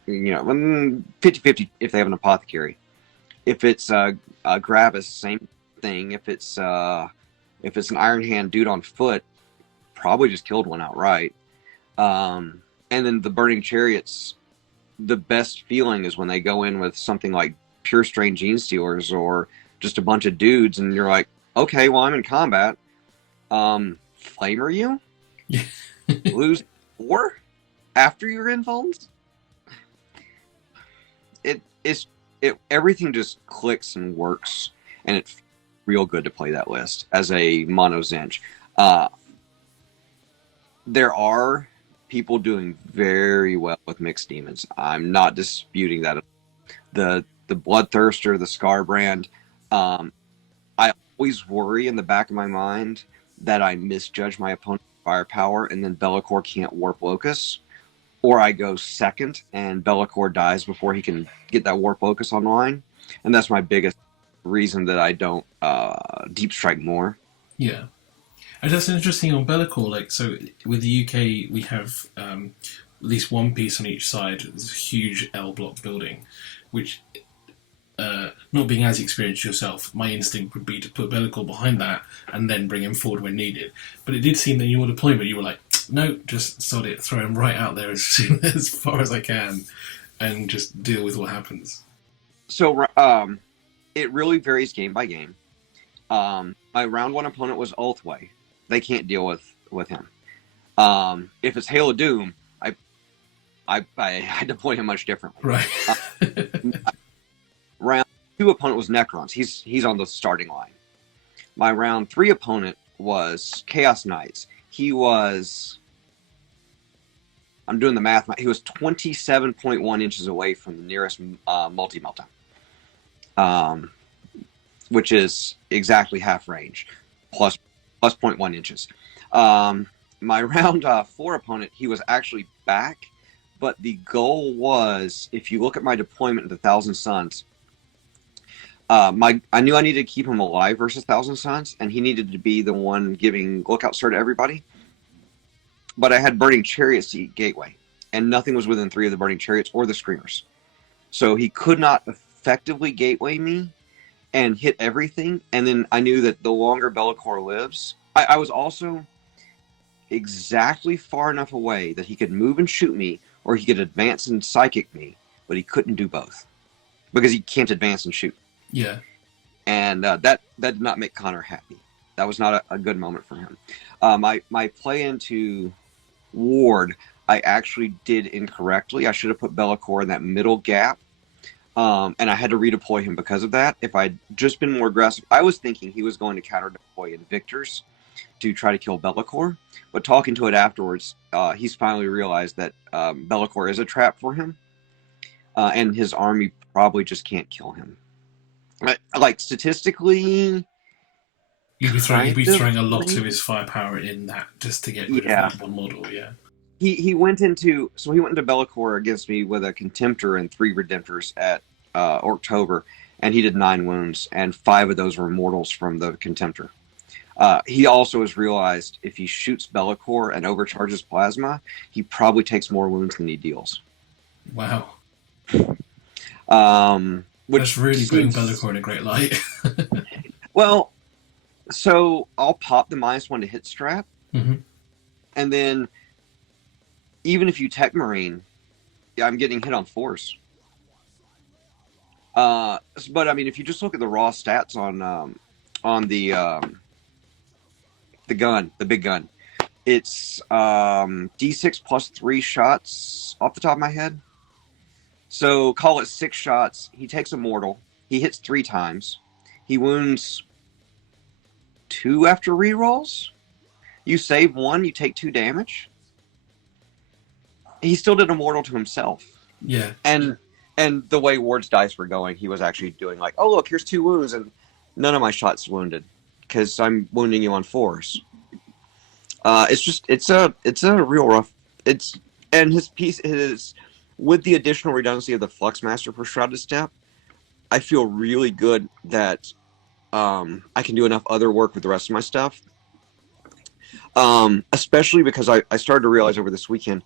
50-50 if they have an Apothecary. If it's a Gravis, same thing. If it's an Iron Hand dude on foot, probably just killed one outright. And then the Burning Chariots, the best feeling is when they go in with something like Pure Strain Gene Stealers or just a bunch of dudes, and you're like, okay, well, I'm in combat. Flamer you? Lose 4 after your invulns? Everything just clicks and works, and it's real good to play that list as a mono Tzeentch. There are people doing very well with mixed demons. I'm not disputing that. The Bloodthirster, the Scarbrand, I always worry in the back of my mind that I misjudge my opponent's firepower, and then Be'lakor can't warp Locus, or I go second and Be'lakor dies before he can get that warp Locus online, and that's my biggest reason that I don't deep strike more. Yeah, And that's interesting on Be'lakor. Like, so with the UK, we have at least one piece on each side. There's a huge L block building, which, not being as experienced yourself, my instinct would be to put Be'lakor behind that and then bring him forward when needed. But it did seem that in your deployment, you were like, no, just sod it, throw him right out there as far as I can, and just deal with what happens. So it really varies game by game. My round one opponent was Ulthway. They can't deal with him. If it's Hail of Doom, I deploy him much differently. Right. Round two opponent was Necrons. He's on the starting line. My round three opponent was Chaos Knights. He was, I'm doing the math, he was 27.1 inches away from the nearest multi-melta, which is exactly half range, plus 0.1 inches. My round four opponent, he was actually back, but the goal was, if you look at my deployment into Thousand Suns, I knew I needed to keep him alive versus Thousand Suns, and he needed to be the one giving Lookout Star to everybody. But I had Burning Chariots to eat Gateway, and nothing was within 3 of the Burning Chariots or the Screamers. So he could not effectively Gateway me and hit everything, and then I knew that the longer Be'lakor lives, I was also exactly far enough away that he could move and shoot me, or he could advance and psychic me, but he couldn't do both because he can't advance and shoot. Yeah. And that did not make Connor happy. That was not a good moment for him. My play into Ward, I actually did incorrectly. I should have put Be'lakor in that middle gap, and I had to redeploy him because of that. If I'd just been more aggressive, I was thinking he was going to counter deploy Invictors to try to kill Be'lakor, but talking to it afterwards, he's finally realized that Be'lakor is a trap for him, and his army probably just can't kill him. Like, statistically, You'd be throwing a lot of his firepower in that just to get rid of that one model, yeah. He went into Be'lakor against me with a Contemptor and 3 Redemptors at October, and he did 9 wounds, and 5 of those were mortals from the Contemptor. He also has realized if he shoots Be'lakor and overcharges plasma, he probably takes more wounds than he deals. Wow. Which that's really putting Be'lakor in a great light. Well, so I'll pop the -1 to hit strap, and then even if you Tech Marine, I'm getting hit on force. But I mean, if you just look at the raw stats on the gun, the big gun, it's D6 plus 3 shots off the top of my head. So call it 6 shots. He takes a mortal. He hits 3 times. He wounds 2 after rerolls. You save 1, you take 2 damage. He still did a mortal to himself. Yeah. And the way Ward's dice were going, he was actually doing like, oh look, here's 2 wounds, and none of my shots wounded because I'm wounding you on force. It's a real rough. And his piece is, with the additional redundancy of the Fluxmaster for Shrouded Step, I feel really good that I can do enough other work with the rest of my stuff. Especially because I started to realize over this weekend,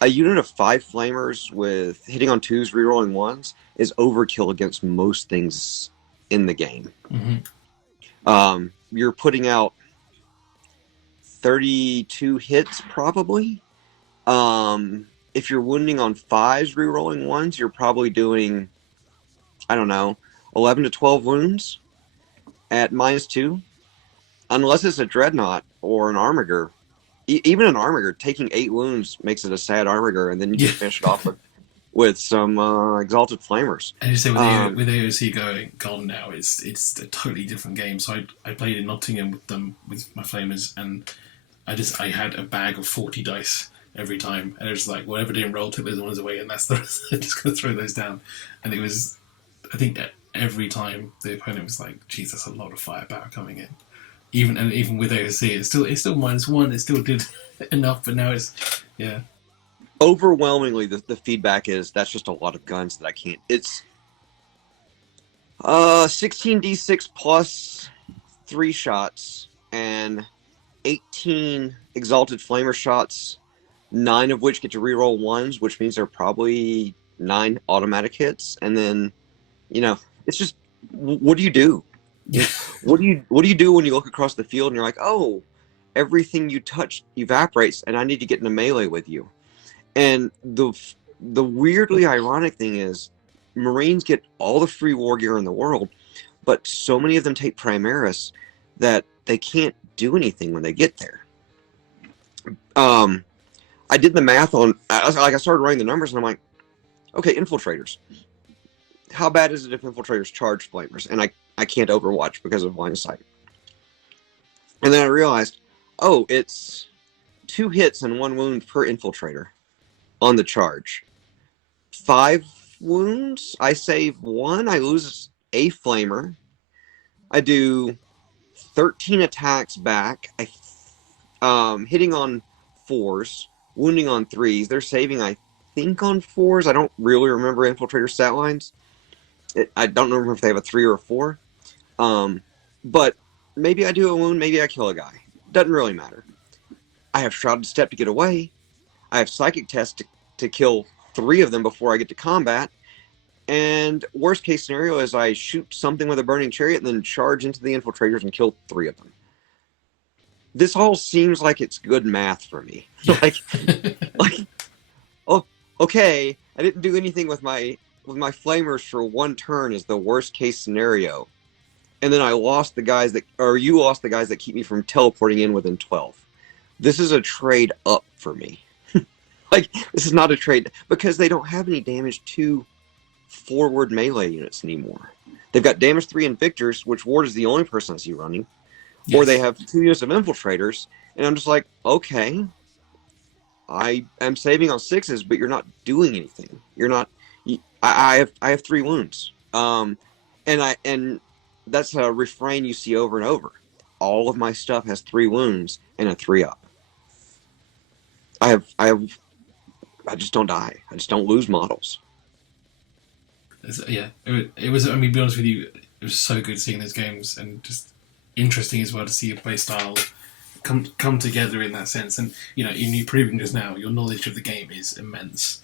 a unit of 5 Flamers with hitting on 2s, rerolling 1s is overkill against most things in the game. You're putting out 32 hits probably. If you're wounding on 5s, rerolling 1s, you're probably doing, I don't know, 11 to 12 wounds at -2. Unless it's a Dreadnought or an Armiger. Even an Armiger, taking 8 wounds makes it a sad Armiger, and then you can finish it off with some Exalted Flamers. And you say with AOC gone now, it's a totally different game. So I played in Nottingham with my Flamers, and I had a bag of 40 dice every time, and it was like, whatever didn't roll, took those ones away, and that's I'm just going to throw those down. And it was, I think every time the opponent was like, geez, that's a lot of firepower coming in. Even with AOC, it's still -1. It still did enough, but now it's, yeah. Overwhelmingly, the feedback is that's just a lot of guns that I can't. It's 16d6 plus 3 shots and 18 Exalted Flamer shots, 9 of which get to reroll ones, which means they're probably 9 automatic hits. And then, it's just, what do you do? Yeah. What do you do when you look across the field and you're like, oh, everything you touch evaporates, and I need to get in a melee with you? And the weirdly ironic thing is, Marines get all the free war gear in the world, but so many of them take Primaris that they can't do anything when they get there. I did the math on, I started running the numbers, and I'm like, okay, infiltrators. How bad is it if infiltrators charge flamers? And I can't overwatch because of line of sight. And then I realized, oh, it's 2 hits and 1 wound per infiltrator on the charge. 5 wounds, I save 1, I lose a flamer. I do 13 attacks back. Hitting on 4s, wounding on 3s. They're saving, I think, on 4s. I don't really remember infiltrator stat lines. I don't remember if they have a 3 or a 4. But maybe I do a wound, maybe I kill a guy. Doesn't really matter. I have Shrouded Step to get away. I have Psychic Test to kill 3 of them before I get to combat. And worst case scenario is I shoot something with a burning chariot and then charge into the infiltrators and kill 3 of them. This all seems like it's good math for me. Oh, okay, I didn't do anything with my flamers for 1 turn is the worst case scenario. And then I lost the guys you lost the guys that keep me from teleporting in within 12. This is a trade up for me. This is not a trade, because they don't have any damage to forward melee units anymore. They've got damage 3 Invictors, which Ward is the only person I see running. Yes. Or they have 2 units of infiltrators, and I'm just like, okay, I am saving on 6s, but you're not doing anything. You're not. I have 3 wounds, and that's a refrain you see over and over. All of my stuff has 3 wounds and a 3 up. I just don't die. I just don't lose models. Yeah, it was. I mean, to be honest with you, it was so good seeing those games, and just interesting as well to see your play style come together in that sense. And you proving just now your knowledge of the game is immense.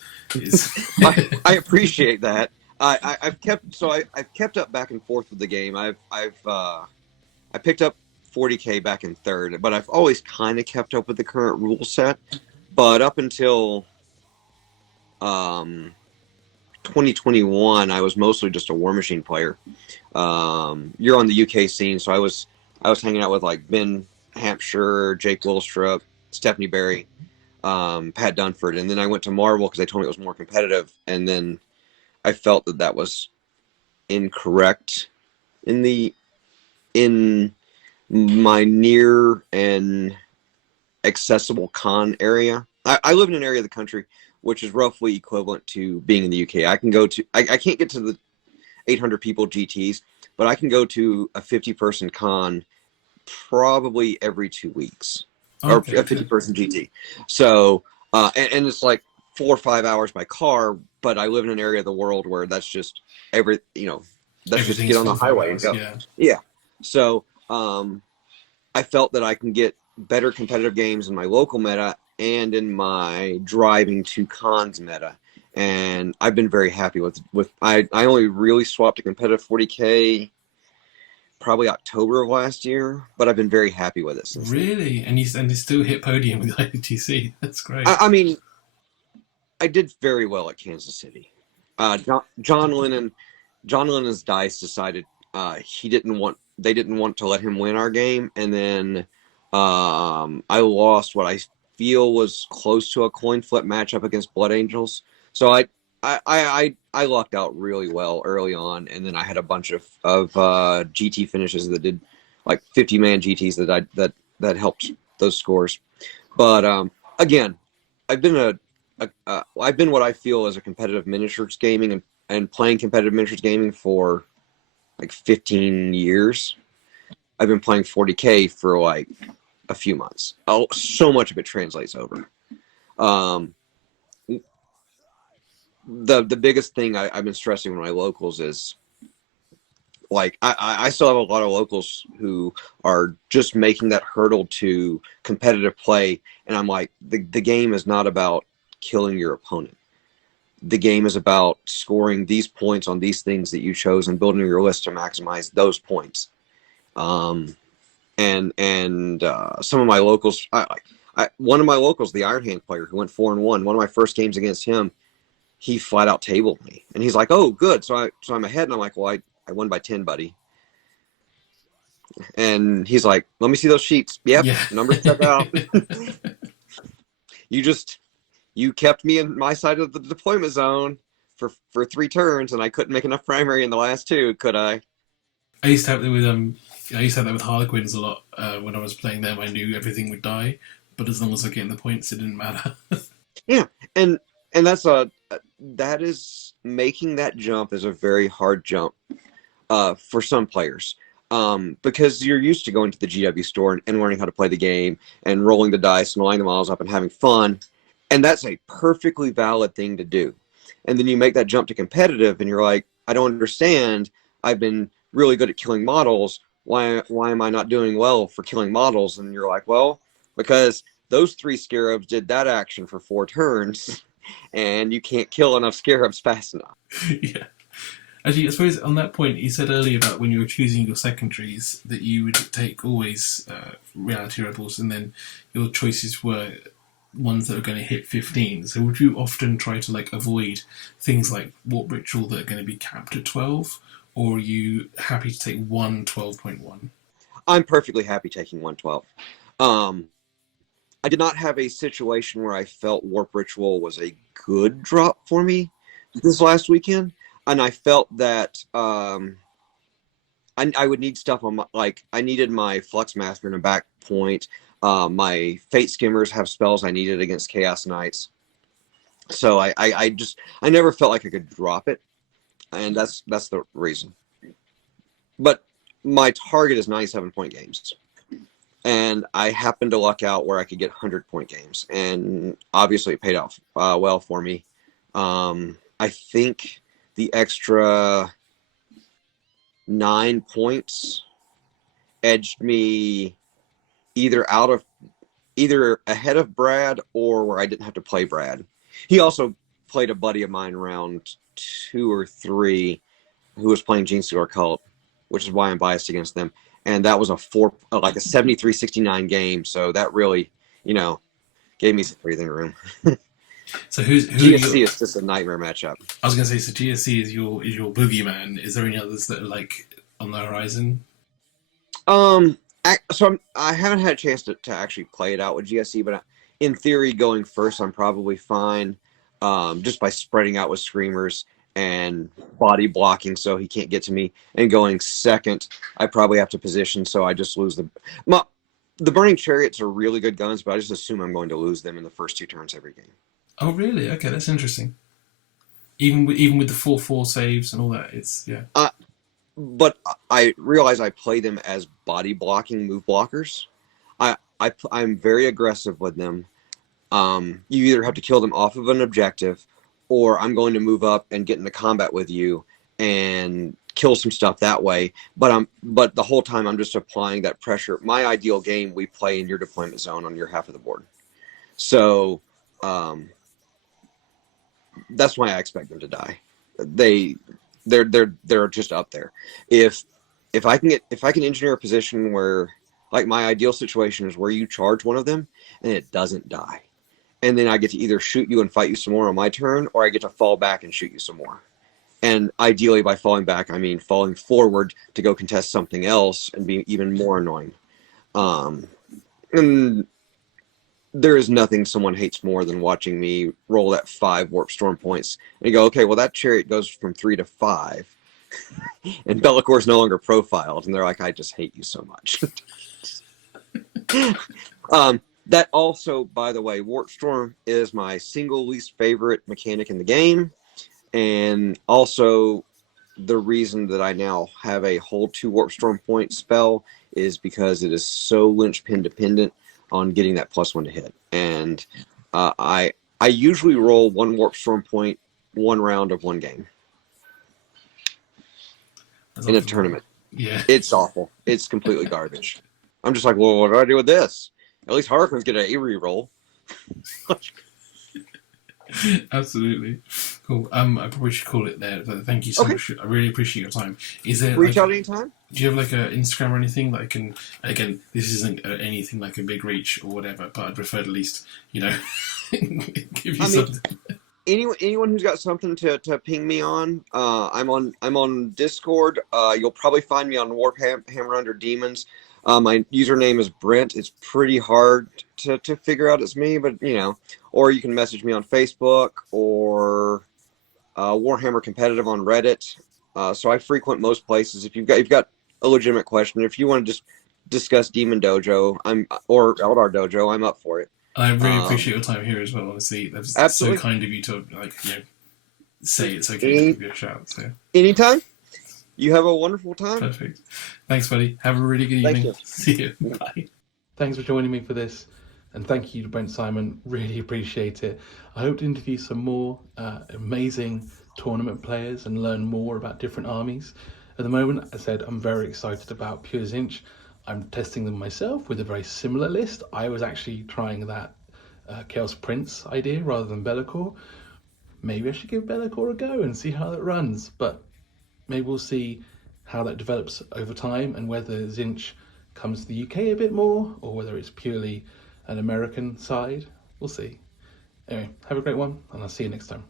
I appreciate that. I've kept up back and forth with the game. I picked up 40K back in 3rd, but I've always kind of kept up with the current rule set. But up until 2021, I was mostly just a War Machine player. You're on the UK scene, so I was hanging out with like Ben Hampshire, Jake Willstrop, Stephanie Berry, Pat Dunford, and then I went to Marvel because they told me it was more competitive, and then I felt that was incorrect in my near and accessible con area. I live in an area of the country which is roughly equivalent to being in the UK. I can't get to the 800 people GTs, but I can go to a 50-person con probably every 2 weeks, or a 50-person GT. So, and it's like 4 or 5 hours by car, but I live in an area of the world where that's just that's just get on the highway and go. Yeah. So, I felt that I can get better competitive games in my local meta and in my driving to cons meta, and I've been very happy with. I only really swapped to competitive 40K probably October of last year, but I've been very happy with it since. Really, and you still hit podium with ITC. That's great. I mean, I did very well at Kansas City. John Lennon's dice decided they didn't want to let him win our game, and then I lost what I feel was close to a coin flip matchup against Blood Angels. So I lucked out really well early on, and then I had a bunch of GT finishes that did like 50-man GTs that helped those scores. But again, I've been what I feel as a competitive miniatures gaming and playing competitive miniatures gaming for like 15 years. I've been playing 40K for like a few months. Oh, so much of it translates over. The biggest thing I've been stressing with my locals is like I still have a lot of locals who are just making that hurdle to competitive play, and I'm like, the game is not about killing your opponent. The game is about scoring these points on these things that you chose and building your list to maximize those points. And some of my locals, one of my locals, the Iron Hand player who went 4-1, one of my first games against him, he flat out tabled me, and he's like, "Oh, good." So I'm ahead, and I'm like, "Well, I won by 10, buddy." And he's like, "Let me see those sheets." Yep, Yeah. numbers check out. You kept me in my side of the deployment zone for 3 turns, and I couldn't make enough primary in the last 2, could I? I used to have that with I used to have that with Harlequins a lot. When I was playing them, I knew everything would die, but as long as I get in the points, it didn't matter. Yeah, and that is making that jump is a very hard jump for some players, because you're used to going to the GW store and learning how to play the game and rolling the dice and lining the models up and having fun, and that's a perfectly valid thing to do. And then you make that jump to competitive, and you're like, I don't understand. I've been really good at killing models. Why am I not doing well for killing models? And you're like, well, because those 3 scarabs did that action for 4 turns, and you can't kill enough scarabs fast enough. Yeah. Actually, I suppose on that point, you said earlier about when you were choosing your secondaries that you would take always reality rebels, and then your choices were ones that are going to hit 15. So would you often try to like avoid things like warp ritual that are going to be capped at 12, or are you happy to take one 12.1? I'm perfectly happy taking 112. I did not have a situation where I felt warp ritual was a good drop for me this last weekend, and I felt that I would need stuff on I needed my Fluxmaster in a back point. My Fateskimmers have spells I needed against Chaos Knights, so I never felt like I could drop it, and that's the reason. But my target is 97-point games, and I happened to luck out where I could get 100-point games, and obviously it paid off well for me. I think the extra 9 points edged me either ahead of Brad or where I didn't have to play Brad. He also played a buddy of mine round 2 or 3 who was playing Genestealer Cult, which is why I'm biased against them. And that was a 73-69 game. So that really, gave me some breathing room. So who GSC is just a nightmare matchup. I was going to say, so GSC is your boogeyman. Is there any others that are like on the horizon? So I haven't had a chance to actually play it out with GSC, but in theory, going first, I'm probably fine, just by spreading out with Screamers and body blocking so he can't get to me. And going second, I probably have to position so I just lose the Burning Chariots are really good guns, but I just assume I'm going to lose them in the first 2 turns every game. Oh, really? Okay, that's interesting. Even with the 4/4 saves and all that, it's yeah. But I realize I play them as body blocking move blockers. I'm very aggressive with them. You either have to kill them off of an objective, or I'm going to move up and get into combat with you and kill some stuff that way. But the whole time I'm just applying that pressure. My ideal game, we play in your deployment zone on your half of the board. So that's why I expect them to die. They're just up there. If I can engineer a position where, like, my ideal situation is where you charge one of them and it doesn't die, and then I get to either shoot you and fight you some more on my turn, or I get to fall back and shoot you some more. And ideally, by falling back, I mean falling forward to go contest something else and be even more annoying. And there is nothing someone hates more than watching me roll that 5 warp storm points and go, okay, well, that chariot goes from 3 to 5, and Bellacor's no longer profiled, and they're like, I just hate you so much. That also, by the way, warp storm is my single least favorite mechanic in the game, and also the reason that I now have a hold 2 warp storm point spell is because it is so linchpin dependent on getting that +1 to hit. And I usually roll 1 warp storm point 1 round of 1 game. in a tournament. Yeah. It's awful. It's completely garbage. I'm just like, well, what do I do with this? At least Harlequins get an Avery roll. Absolutely. Cool. I probably should call it there. But thank you so much. I really appreciate your time. Is there Reach out anytime? Do you have like an Instagram or anything that I can? Again, this isn't anything like a big reach or whatever, but I'd prefer to at least give you something. Anyone who's got something to ping me on, I'm on Discord. You'll probably find me on Warhammer under Demons. My username is Brent. It's pretty hard to figure out it's me, but or you can message me on Facebook or Warhammer Competitive on Reddit. So I frequent most places. If you've got a legitimate question, if you want to just discuss Demon Dojo, or Eldar Dojo, I'm up for it. I really appreciate your time here as well. Honestly, that's so kind of you to say it's okay to give you a shout. So anytime. You have a wonderful time. Perfect. Thanks, buddy. Have a really good evening. You. See you. Bye. Thanks for joining me for this, and thank you to Brent Simon. Really appreciate it. I hope to interview some more amazing tournament players and learn more about different armies. At the moment, as I said, I'm very excited about Pure Tzeentch. I'm testing them myself with a very similar list. I was actually trying that Chaos Prince idea rather than Be'lakor. Maybe I should give Be'lakor a go and see how that runs, but maybe we'll see how that develops over time and whether Tzeentch comes to the UK a bit more or whether it's purely an American side. We'll see. Anyway, have a great one, and I'll see you next time.